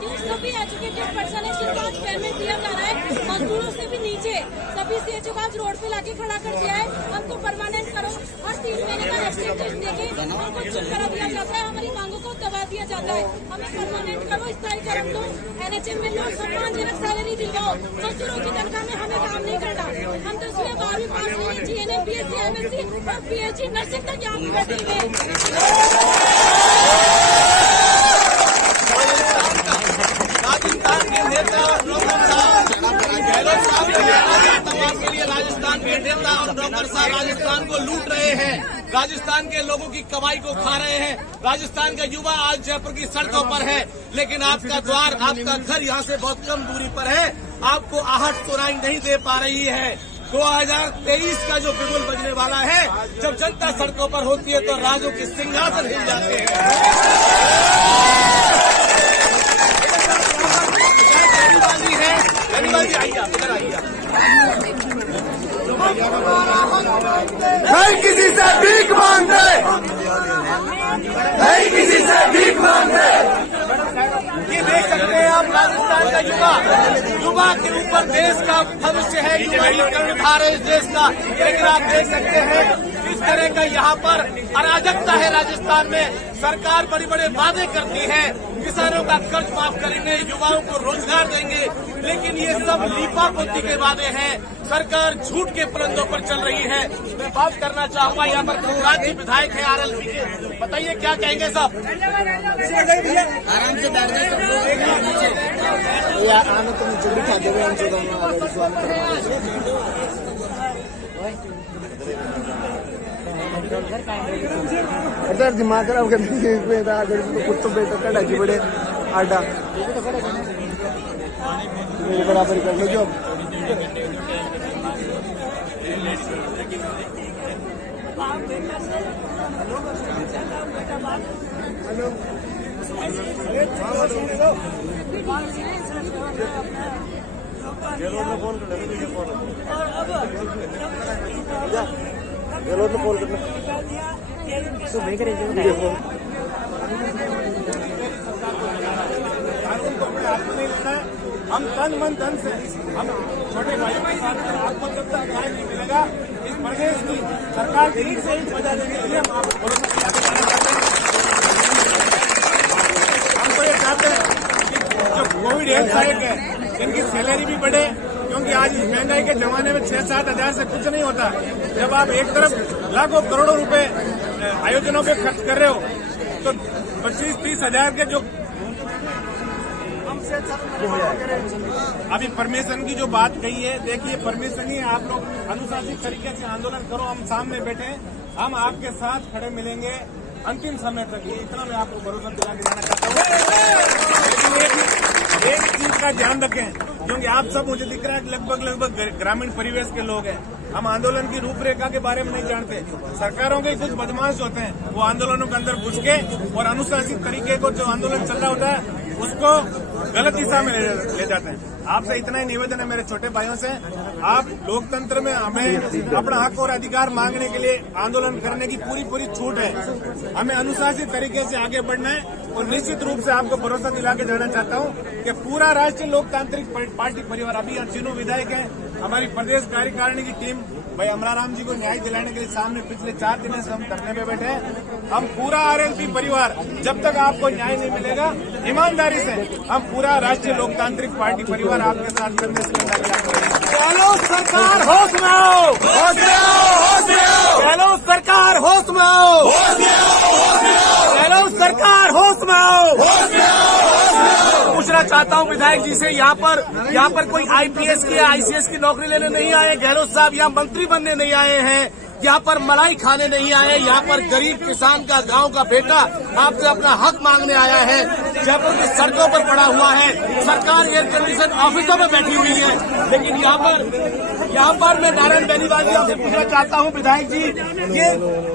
सभी educated person है जिनको आज पेमेंट दिया जा रहा है, मजदूरों से भी नीचे सभी सीएचओ को आज रोड पे लाके खड़ा कर दिया है। हमको परमानेंट करो, हर 3 महीने का एक्सटेंशन देके हमको चुप करा दिया जाता है, हमारी मांगों को दबा दिया जाता है। हमें परमानेंट करो, स्थायी करो, लो NHM में लो, सम्मानजनक सैलरी दिलवाओ। मजदूरों की तनख्वाह में हमें काम नहीं करना। हम 10वीं 12वीं पास हुए, GNM BSc MSc और PhD नर्सिंग तक यहाँ पे बैठे हुए। राजस्थान के नेता और डॉक्टर साहब गहलोत साहब आतंकवाद के लिए राजस्थान के नेता और डॉक्टर साहब राजस्थान को लूट रहे हैं, राजस्थान के लोगों की कमाई को खा रहे हैं। राजस्थान का युवा आज जयपुर की सड़कों पर है, लेकिन आपका द्वार, आपका घर यहाँ से बहुत कम दूरी पर है। आपको आहट सुनाई नहीं दे पा रही है। 2023 का जो बिगुल बजने वाला है, जब जनता सड़कों पर होती है तो राजों के सिंहासन हिल जाते हैं। नहीं किसी से भीख मांगते, नहीं किसी से भीख मांगते। ये देख सकते हैं आप, राजस्थान का युवा के ऊपर देश का भविष्य है, युवा ही कर्णधार है इस देश का। लेकिन आप देख सकते हैं किस तरह का यहाँ पर अराजकता है। राजस्थान में सरकार बड़े बड़े वादे करती है, किसानों का कर्ज माफ करेंगे, युवाओं को रोजगार देंगे, लेकिन ये सब लीपापोती के वादे हैं। सरकार झूठ के पुलंदों पर चल रही है। मैं बात करना चाहूंगा, यहाँ पर राज्य विधायक है RLP के, बताइए क्या कहेंगे सब। आराम से बैठ जाए सब लोग, यार आने तो नीचे बिठा देवे हम इधर दिमाग खराब कर कुछ तो बेटा कड़ा जी बड़े आडा बराबर कर लो जो गहलोत फोन करना हम तन मन धन से, हम छोटे भाइयों के साथ आपको जब तक न्याय नहीं मिलेगा, इस प्रदेश की सरकार दिल्ली से ही बजा देने के लिए हम आपको भरोसा दिलाना चाहते हैं। हम तो ये चाहते हैं कि जो कोविड हेल्थ सहायक है इनकी सैलरी भी बढ़े, क्योंकि आज इस महंगाई के जमाने में 6-7 हजार से कुछ नहीं होता। जब आप एक तरफ लाखों करोड़ों रुपए आयोजनों पे खर्च कर रहे हो, तो 25-30 हजार के जो अभी परमिशन की जो बात कही है, देखिए परमिशन ही आप लोग अनुशासित तरीके से आंदोलन करो, हम सामने बैठे हैं, हम आपके साथ खड़े मिलेंगे अंतिम समय तक। ये इतना मैं आपको भरोसा दिला के जाना चाहता हूँ। लेकिन एक चीज का ध्यान रखें, क्योंकि आप सब, मुझे दिख रहा है लगभग ग्रामीण परिवेश के लोग हैं। हम आंदोलन की रूपरेखा के बारे में नहीं जानते। सरकारों के कुछ बदमाश होते हैं, वो आंदोलनों के अंदर घुस के और अनुशासित तरीके को जो आंदोलन चल रहा होता है उसको गलत दिशा में ले जाते हैं। आपसे इतना ही निवेदन है मेरे छोटे भाइयों से, आप लोकतंत्र में हमें अपना हक और अधिकार मांगने के लिए आंदोलन करने की पूरी छूट है। हमें अनुशासित तरीके से आगे बढ़ना है और निश्चित रूप से आपको भरोसा दिला के जाना चाहता हूं कि पूरा राष्ट्रीय लोकतांत्रिक पार्टी परिवार, अभी तीनों विधायक हैं, हमारी प्रदेश कार्यकारिणी की टीम भाई अमराराम जी को न्याय दिलाने के लिए सामने पिछले 4 दिनों से हम धरने पे बैठे हैं। हम पूरा RLP परिवार, जब तक आपको न्याय नहीं मिलेगा, ईमानदारी से हम पूरा राष्ट्रीय लोकतांत्रिक पार्टी परिवार आपके साथ करने से गहलोत सरकार होश में आओ, गहलोत सरकार होश में आओ, गहलोत सरकार होश में आओ। पूछना चाहता हूं विधायक जी से, यहाँ पर कोई IPS की ICS की नौकरी लेने नहीं आए गहलोत साहब, यहाँ मंत्री बनने नहीं आए हैं, यहाँ पर मलाई खाने नहीं आए, यहाँ पर गरीब किसान का, गांव का बेटा आपसे अपना हक मांगने आया है। जयपुर की सड़कों पर पड़ा हुआ है, सरकार एयर कंडीशन ऑफिसों में बैठी हुई है, लेकिन यहाँ पर मैं नारायण बेनीवाल जी आपसे पूछना चाहता हूँ विधायक जी,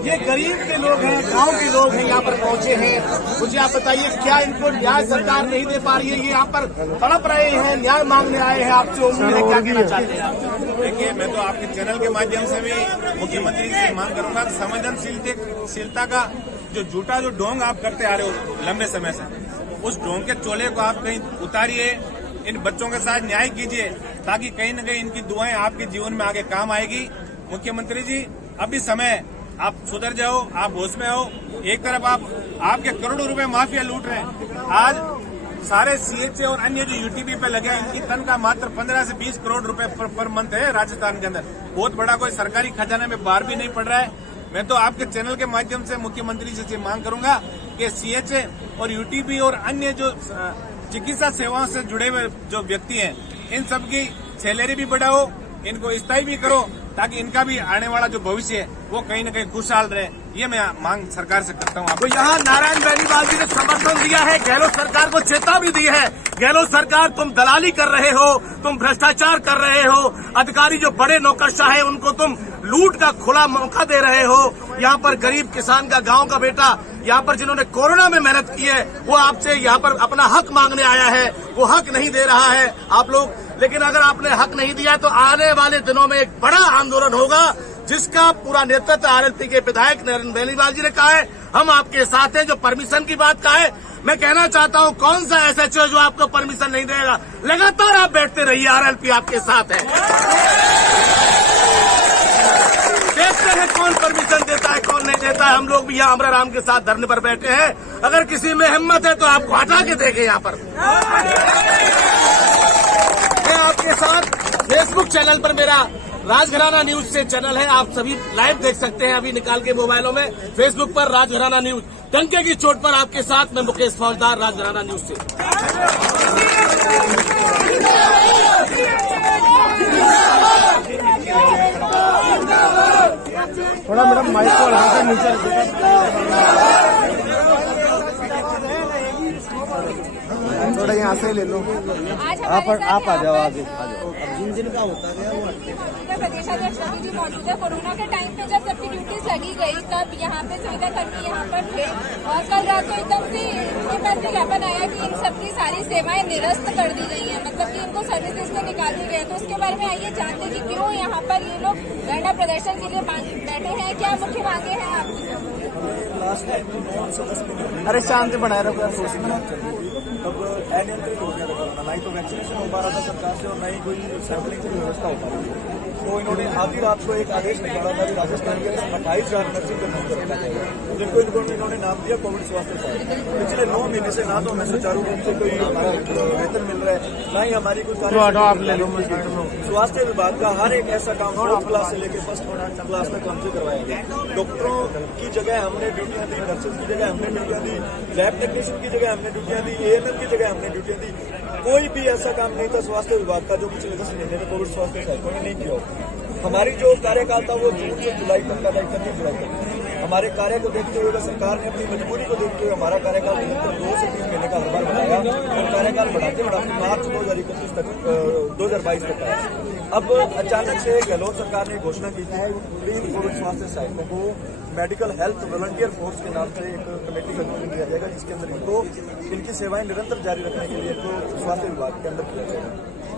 ये गरीब के लोग हैं, गांव के लोग हैं, यहाँ पर पहुंचे हैं, मुझे आप बताइए क्या इनको न्याय सरकार नहीं दे पा रही है? ये यहाँ पर तड़प रहे हैं, न्याय मांगने आए हैं, आपसे उम्मीद है, क्या कहना चाहते हैं आप? देखिए, मैं तो आपके चैनल के माध्यम से भी मुख्यमंत्री से मांग करूंगा, संवेदनशीलता का जो झूठा ढोंग आप करते आ रहे हो लंबे समय से, उस ढोंग के चोले को आप कहीं उतारिए, इन बच्चों के साथ न्याय कीजिए, ताकि कहीं न कहीं इनकी दुआएं आपके जीवन में आगे काम आएगी। मुख्यमंत्री जी, अभी समय, आप सुधर जाओ, आप होश में आओ। एक तरफ आपके करोड़ों रुपए माफिया लूट रहे हैं। आज सारे सीएचए और अन्य जो यूटीपी पे लगे हैं, इनकी तनख्वाह मात्र 15 से 20 करोड़ रुपए पर मंथ है राजस्थान के अंदर। बहुत बड़ा कोई सरकारी खजाने में बाहर भी नहीं पड़ रहा है। मैं तो आपके चैनल के माध्यम से मुख्यमंत्री जी से मांग करूंगा कि सीएचए और यूटीपी और अन्य जो चिकित्सा सेवाओं से जुड़े हुए जो व्यक्ति हैं, इन सब की सैलरी भी बढ़ाओ, इनको स्थायी भी करो, ताकि इनका भी आने वाला जो भविष्य है वो कहीं न कहीं खुशहाल रहे। ये मैं मांग सरकार से करता हूँ। तो यहाँ नारायण बेनीवाल जी ने समर्थन दिया है, गहलोत सरकार को चेता भी दी है। गहलोत सरकार, तुम दलाली कर रहे हो, तुम भ्रष्टाचार कर रहे हो, अधिकारी जो बड़े नौकरशाह है उनको तुम लूट का खुला मौका दे रहे हो। यहाँ पर गरीब किसान का, गांव का बेटा, यहाँ पर जिन्होंने कोरोना में मेहनत की है, वो आपसे यहाँ पर अपना हक मांगने आया है, वो हक नहीं दे रहा है आप लोग। लेकिन अगर आपने हक नहीं दिया तो आने वाले दिनों में एक बड़ा आंदोलन होगा, जिसका पूरा नेतृत्व आरएलपी के विधायक नारायण बेनीवाल जी ने कहा है। हम आपके साथ हैं। जो परमिशन की बात कहा है, मैं कहना चाहता हूं, कौन सा एसएचओ है जो आपको परमिशन नहीं देगा? लगातार आप बैठते रहिए, आरएलपी आपके साथ है। देखते हैं कौन परमिशन देता है, कौन नहीं देता है। हम लोग भी यहाँ अमरा राम के साथ धरने पर बैठे हैं। अगर किसी में हिम्मत है तो आपको हटा के देंगे यहाँ पर। मैं आपके साथ फेसबुक चैनल पर, मेरा राजघराना न्यूज से चैनल है, आप सभी लाइव देख सकते हैं अभी निकाल के मोबाइलों में। फेसबुक पर राजघराना न्यूज, डंके की चोट पर आपके साथ मैं मुकेश फौजदार, राजघराना न्यूज से। थोड़ा मैडम माइक को हल्का नीचे, थोड़ा यहाँ से ले लो। आप आ जाओ, आगे आ जाओ। जिन जिन का होता गया वो प्रदेश अध्यक्ष रवि जी मौजूद है। कोरोना के टाइम पे जब सबकी ड्यूटीज लगी गई, तब यहाँ पे सुविधा कर्मी यहाँ पर थे, और कल रात को एकदम से इनके पास विज्ञापन आया कि इन सबकी सारी सेवाएं निरस्त कर दी गई हैं, मतलब कि इनको सर्विसेज से निकाल दी गई। तो उसके बारे में आइए जानते कि क्यों यहाँ पर ये लोग धरना प्रदर्शन के लिए बैठे हैं, क्या मुख्य मांगे हैं आपकी? अरे शांति बनाए रखो यार। अब अनियंत्रित हो गया था, ना ही तो वैक्सीनेशन हो पा रहा था सरकार से और ना ही कोई सैंपलिंग की व्यवस्था हो पा रही थी। तो इन्होंने आधी रात को एक आदेश निकाला था कि राजस्थान के 28,000 नर्सिंग कर्मी को रखा जाएगा, जिनको इन्होंने नाम दिया कोविड स्वास्थ्य साथ। पिछले 9 महीने से ना तो हमें सुचारू रूप से कोई हमारा वेतन मिल रहा है, ना ही हमारी कोई स्वास्थ्य विभाग का हर एक ऐसा काम 4th क्लास से लेकर 1st क्लास तक हमसे करवाया गया। डॉक्टरों की जगह हमने ड्यूटियां दी, नर्सेज की जगह हमने ड्यूटियां दी, लैब टेक्नीशियन की जगह हमने ड्यूटियां दी, एएनएम की जगह हमने ड्यूटियां दी। कोई भी ऐसा काम नहीं था स्वास्थ्य विभाग का जो पिछले 10 महीने में कोविड स्वास्थ्य सहायकों ने नहीं किया। हमारी जो कार्यकाल था वो जून से जुलाई तक का था, 31 जुलाई तक। हमारे कार्य को देखते हुए सरकार ने अपनी मजबूरी को देखते हुए हमारा कार्यकाल 2 से 3 महीने का हर बार बढ़ाया और कार्यकाल बढ़ाते बढ़ाते मार्च 2021 तक 2022 तक आया। अब अचानक से गहलोत सरकार ने घोषणा की थी कि कोविड स्वास्थ्य सहायकों को मेडिकल हेल्थ वॉलंटियर फोर्स के नाम से एक कमेटी का गठन किया जाएगा, जिसके अंदर इनको इनकी सेवाएं निरंतर जारी रखने के लिए इनको स्वास्थ्य विभाग के अंदर किया जाएगा।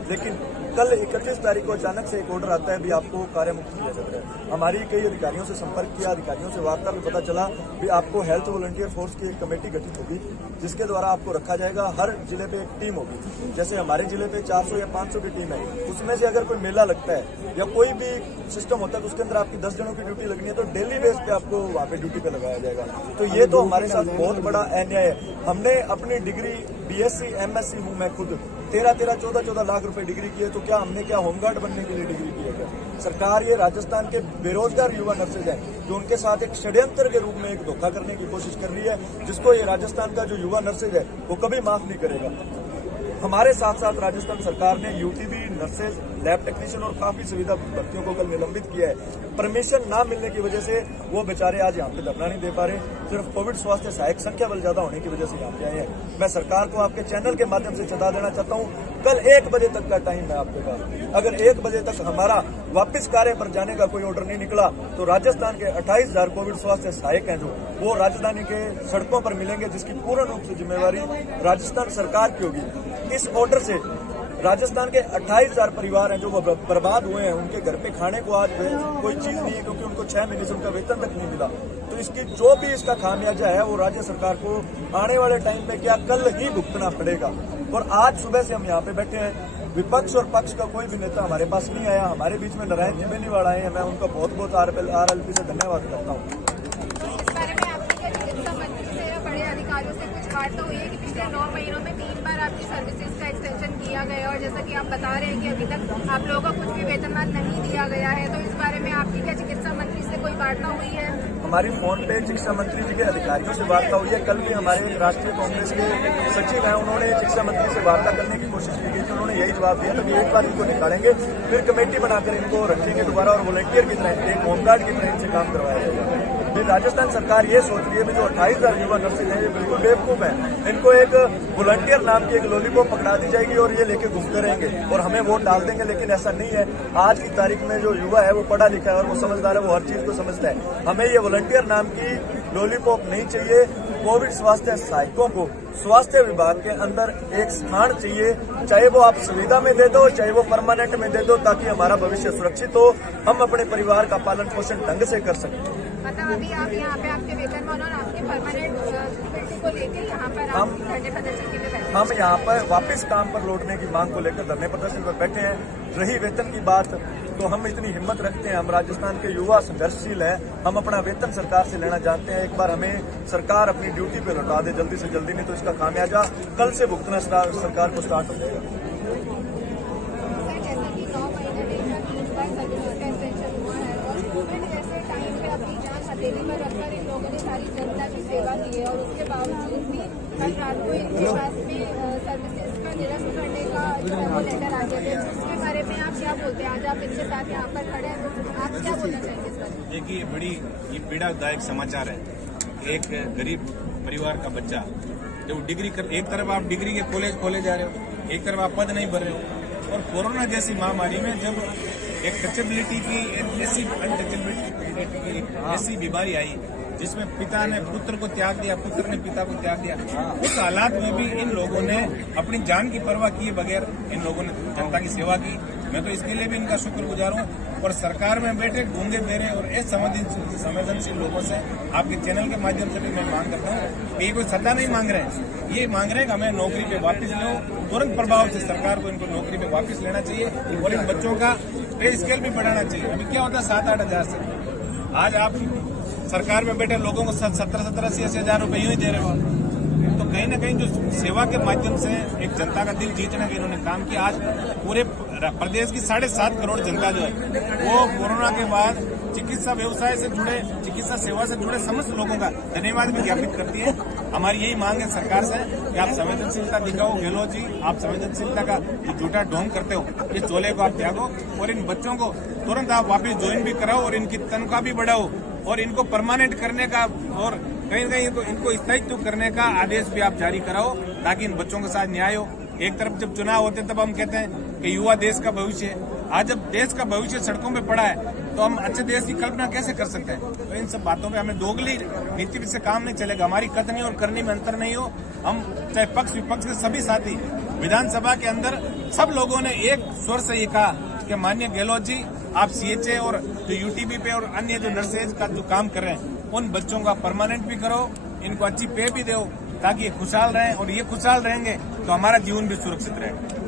लेकिन कल 31 तारीख को अचानक से एक ऑर्डर आता है, भी आपको कार्य मुक्त किया जाता है। हमारी कई अधिकारियों से संपर्क किया, अधिकारियों से वार्ता में पता चला भी आपको हेल्थ वॉलंटियर फोर्स की एक कमेटी गठित होगी, जिसके द्वारा आपको रखा जाएगा। हर जिले पे एक टीम होगी, जैसे हमारे जिले पे 400 या 500 की टीम है, उसमें से अगर कोई मेला लगता है या कोई भी सिस्टम होता है तो उसके अंदर आपकी 10 जनों की ड्यूटी लगनी है, तो डेली बेस पे आपको वहाँ पे ड्यूटी पे लगाया जाएगा। तो ये तो हमारे साथ बहुत बड़ा अन्याय है। हमने अपनी डिग्री बीएससी एमएससी हूँ मैं खुद 13-13, 14-14 लाख रुपए डिग्री की है, तो क्या हमने क्या होमगार्ड बनने के लिए डिग्री की है क्या? सरकार ये राजस्थान के बेरोजगार युवा नर्सेज हैं जो उनके साथ एक षड्यंत्र के रूप में एक धोखा करने की कोशिश कर रही है, जिसको ये राजस्थान का जो युवा नर्सेज है वो कभी माफ नहीं करेगा। हमारे साथ साथ राजस्थान सरकार ने यूटीबी, नर्सेज, लैब टेक्नीशियन और काफी सुविधा भर्तियों को कल निलंबित किया है। परमिशन ना मिलने की वजह से वो बेचारे आज यहाँ पे धरना नहीं दे पा रहे, सिर्फ कोविड स्वास्थ्य सहायक संख्या बल ज्यादा होने की वजह से यहाँ पे आए हैं। मैं सरकार को आपके चैनल के माध्यम से चेता देना चाहता हूँ, कल 1 बजे तक का टाइम है आपके पास। अगर 1 बजे तक हमारा वापस कार्य पर जाने का कोई ऑर्डर नहीं निकला तो राजस्थान के 28,000 कोविड स्वास्थ्य सहायक हैं जो वो राजधानी के सड़कों पर मिलेंगे, जिसकी पूर्ण रूप से जिम्मेवारी राजस्थान सरकार की होगी। इस ऑर्डर से राजस्थान के 28,000 परिवार हैं जो वो बर्बाद हुए हैं, उनके घर पे खाने को आज कोई चीज नहीं है, क्योंकि उनको 6 महीने से उनका वेतन तक नहीं मिला। तो तो इसकी जो भी इसका खामियाजा है वो राज्य सरकार को आने वाले टाइम में क्या कल ही भुगतना पड़ेगा। और आज सुबह से हम यहाँ पे बैठे हैं, विपक्ष और पक्ष का कोई भी नेता हमारे पास नहीं आया। हमारे बीच में नारायण जी बेनीवाल आए हैं, मैं उनका बहुत बहुत RLP से धन्यवाद करता हूँ। बड़े अधिकारियों से कुछ बात तो हुई है कि पिछले 9 महीनों में 3 बार आपकी सर्विसेज का एक्सटेंशन किया गया और जैसा कि आप बता रहे हैं कि अभी तक आप लोगों को कुछ भी वेतनमान नहीं दिया गया है, तो इस बारे में आपकी क्या चिकित्सा मंत्री से कोई वार्ता हुई है? हमारी फोन पे शिक्षा मंत्री जी के अधिकारियों से वार्ता हुई है। कल भी हमारे राष्ट्रीय कांग्रेस के सचिव हैं, उन्होंने शिक्षा मंत्री से वार्ता करने की कोशिश की थी। उन्होंने यही जवाब दिया था कि एक बार इनको निकालेंगे, फिर कमेटी बनाकर इनको रखेंगे दोबारा और वॉलंटियर की तरह, एक होमगार्ड की तरह इनसे काम करवाया जाएगा। फिर राजस्थान सरकार ये सोच रही है कि जो 28,000 युवा नर्सिंग है ये बिल्कुल बेवकूफ है, इनको एक वॉलंटियर नाम की एक लॉलीपॉप पकड़ा दी जाएगी और ये लेके घूमते रहेंगे और हमें वोट डाल देंगे। लेकिन ऐसा नहीं है। आज की तारीख में जो युवा है वो पढ़ा लिखा है और वो समझदार है, वो हर चीज को समझता है। हमें ये वॉलंटियर नाम की लॉलीपॉप नहीं चाहिए। कोविड स्वास्थ्य सहायकों को स्वास्थ्य विभाग के अंदर एक स्थान चाहिए, चाहे वो आप सुविधा में दे दो, चाहे वो परमानेंट में दे दो, ताकि हमारा भविष्य सुरक्षित हो, हम अपने परिवार का पालन पोषण ढंग से कर सकें। मतलब अभी आप यहाँ पे आपके वेतनमान और आपके परमानेंट ड्यूटी को लेकर यहाँ पर आप धरने प्रदर्शन के लिए बैठे? हम यहाँ पर वापस काम पर लौटने की मांग को लेकर धरने प्रदर्शन पर बैठे हैं। रही वेतन की बात, तो हम इतनी हिम्मत रखते हैं, हम राजस्थान के युवा संघर्षशील है, हम अपना वेतन सरकार से लेना जानते हैं। एक बार हमें सरकार अपनी ड्यूटी पे लौटा दे जल्दी से जल्दी, नहीं तो इसका खामियाजा कल से भुगतना सरकार को स्टार्ट हो जाएगा। जैसा कि 9 महीने में 3 बार सर्विसेज का एक्सटेंशन हुआ है और कोविड जैसे टाइम पे अपनी जान हथेली पर रखकर इन लोगों ने सारी जनता की सेवा की है और उसके बावजूद भी कल रात को इनके पास में सर्विसेज का निरस्त करने का जो है वो लेटर आ गया है, उसके बारे में आप क्या बोलते हैं? आज आप इनके साथ यहाँ पर खड़े हैं, तो आप क्या बोलना चाहेंगे इस बारे में? देखिए, ये पीड़ादायक समाचार है। एक गरीब परिवार का बच्चा जो डिग्री कर, एक तरफ आप डिग्री के कॉलेज खोले जा रहे हो, एक तरफ आप पद नहीं भर रहे हो, और कोरोना जैसी महामारी में जब एक टचेबिलिटी की ऐसी अनटचेबिलिटी की ऐसी बीमारी आई जिसमें पिता ने पुत्र को त्याग दिया, पुत्र ने पिता को त्याग दिया, उस हालात में भी इन लोगों ने अपनी जान की परवाह किए बगैर इन लोगों ने जनता की सेवा की। मैं तो इसके लिए भी इनका शुक्रगुजार हूँ। और सरकार में बैठे गूंगे बेरे और संवेदनशील लोगों से आपके चैनल के माध्यम से भी मैं मांग करता हूँ कि ये कोई सत्ता नहीं मांग रहे हैं, ये मांग रहे हैं कि हमें नौकरी पे वापस लो। तुरंत प्रभाव से सरकार को इनको नौकरी पे वापस लेना चाहिए और इन बच्चों का पे स्केल भी बढ़ाना चाहिए। अभी क्या होता है 7-8 हजार से, आज आप सरकार में बैठे लोगों को 70-80 हजार रुपये यूं ही दे रहे हो। तो कहीं ना कहीं जो सेवा के माध्यम से एक जनता का दिल जीतने का इन्होंने काम किया। आज पूरे प्रदेश की 7.5 करोड़ जनता जो है वो कोरोना के बाद चिकित्सा व्यवसाय से जुड़े, चिकित्सा सेवा से जुड़े समस्त लोगों का धन्यवाद भी ज्ञापित करती है। हमारी यही मांग है सरकार से कि आप संवेदनशीलता दिखाओ। गहलोत जी, आप संवेदनशीलता का जो झूठा ढोंग करते हो, इस चोले को आप त्यागो और इन बच्चों को तुरंत आप वापस ज्वाइन भी कराओ और इनकी तनख्वाह भी बढ़ाओ और इनको परमानेंट करने का और कहीं न कहीं इनको स्थायित्व करने का आदेश भी आप जारी कराओ, ताकि इन बच्चों के साथ न्याय हो। एक तरफ जब चुनाव होते तब हम कहते हैं कि युवा देश का भविष्य है। आज जब देश का भविष्य सड़कों पे पड़ा है तो हम अच्छे देश की कल्पना कैसे कर सकते हैं? तो इन सब बातों पे हमें दोगली नीति से काम नहीं चलेगा। हमारी कथनी और करनी में अंतर नहीं हो। हम चाहे पक्ष विपक्ष के सभी साथी विधानसभा के अंदर सब लोगों ने एक स्वर से ये कहा कि माननीय गहलोत जी, आप CHA और जो UTB पे और अन्य जो नर्सेज का जो काम कर रहे हैं उन बच्चों का परमानेंट भी करो, इनको अच्छी पे भी दो, ताकि ये खुशहाल रहें और ये खुशहाल रहेंगे तो हमारा जीवन भी सुरक्षित रहेगा।